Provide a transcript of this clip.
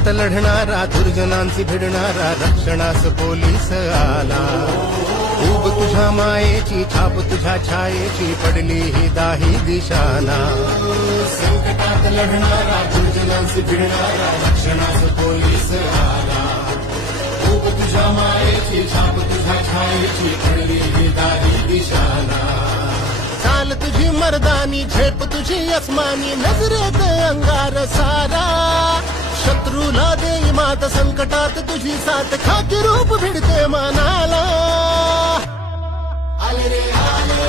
संकटात लढणारा दुर्जनांची भिडणारा रक्षणास पोलीस आला. उब तुझ्या मायेची छाप तुझ्या छायेची पडली ही दाही दिशाना. संकटात लढणारा दुर्जनांची भिडणारा रक्षणास पोलीस आला. उब तुझ्या मायेची छाप तुझ्या छायेची पडली ही दाही दिशाना. चाल तुझी मर्दानी झेप तुझी अस्मानी नजरेत अंगार सारा. शत्रूला देई मात संकटात तुझी साथ खाकी रूप भिडते मनाला. आले रे आले